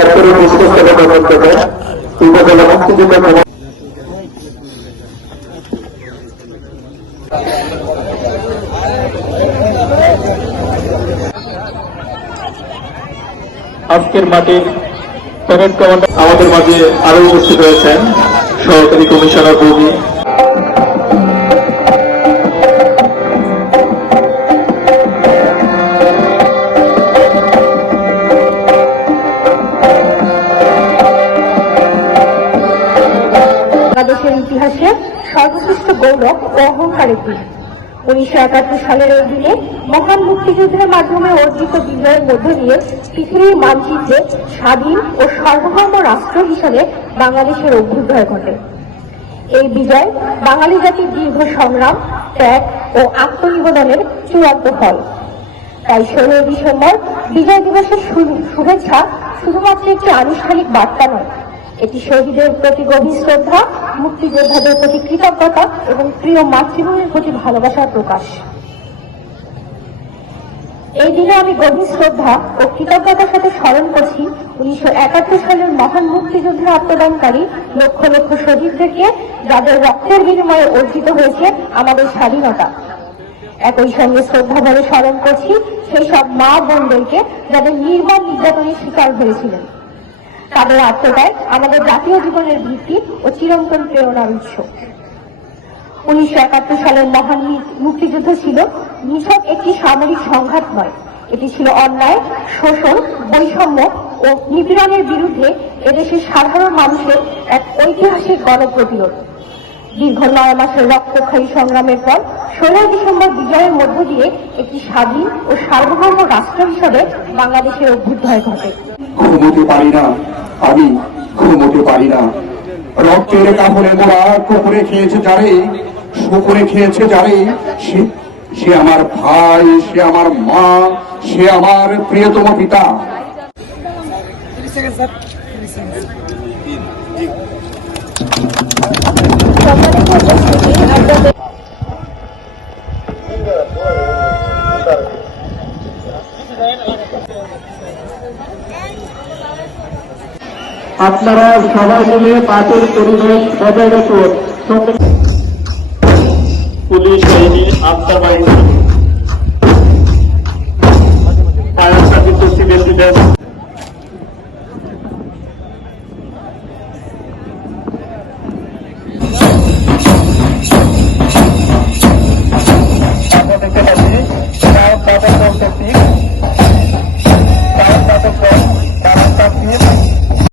এরপরে পুস্তকের বক্তব্য উপজেলা মুক্তিযোদ্ধা আজকের মাঠে প্যারেড কমান্ডার আমাদের মাঝে আরো উপস্থিত রয়েছেন সহকারী কমিশনার ভূমি বাংলাদেশের ইতিহাসে সর্বশ্রেষ্ঠ গৌরব ও অহংকারের দিন 1971 সালের এই দিনে মহান মুক্তিযুদ্ধের মাধ্যমে অর্জিত বিজয়ের মধ্য দিয়ে পৃথিবীর মানচিত্রে স্বাধীন ও সার্বভৌম রাষ্ট্র হিসেবে বাংলাদেশের অভ্যুদয় ঘটে। এই বিজয় বাঙালি জাতির দীর্ঘ সংগ্রাম, ত্যাগ ও আত্মনিবেদনের চূড়ান্ত ফল। তাই 16 ডিসেম্বর বিজয় দিবসের শুভেচ্ছা শুধুমাত্র একটি আনুষ্ঠানিক বার্তা নয়, এটি শহীদের প্রতি গভীর শ্রদ্ধা, মুক্তিযোদ্ধাদের প্রতি কৃতজ্ঞতা এবং প্রিয় মাতৃভূমির প্রতি ভালোবাসার প্রকাশ। এই দিনে আমি গভীর শ্রদ্ধা ও কৃতজ্ঞতার সাথে স্মরণ করছি 1971 সালের মহান মুক্তিযুদ্ধের আত্মদানকারী লক্ষ লক্ষ শহীদদেরকে, যাদের রক্তের বিনিময়ে অর্জিত হয়েছে আমাদের স্বাধীনতা। একই সঙ্গে শ্রদ্ধাভরে স্মরণ করছি সেই সব মা বোনদেরকে যাদের নির্মম নির্যাতনের শিকার হয়েছিলেন। তাদের আত্মত্যাগ আমাদের জাতীয় জীবনের ভিত্তি ও চিরন্তন প্রেরণার উৎস। 1971 সালের মহান মুক্তিযুদ্ধ ছিল নিছক একটি সামরিক সংঘাত নয়, এটি ছিল অন্যায়, শোষণ, বৈষম্য ও নিপীড়নের বিরুদ্ধে এদেশের সাধারণ মানুষের এক ঐতিহাসিক গণপ্রতিরোধ। দীর্ঘ 9 মাসের রক্তক্ষয়ী সংগ্রামের পর 16 ডিসেম্বর বিজয়ের মধ্য দিয়ে একটি স্বাধীন ও সার্বভৌম রাষ্ট্র হিসেবে বাংলাদেশের অভ্যুদয় ঘটে। ঘুমোতে পারি না, আমি ঘুমোতে পারি না। রক্তের কাপড়ে মোড়া কুকুরে খেয়েছে যারে, শুকুরে খেয়েছে যারে, সে আমার ভাই, সে আমার মা, সে আমার প্রিয়তম পিতা। আপনারা সবাই মিলে পার্টির পরিবেশ বজায় রাখুন। পুলিশ বাহিনী, আফতার বাহিনী, ফায়ার সার্ভিস প্রেসিডেন্ট, দেখতে পাচ্ছি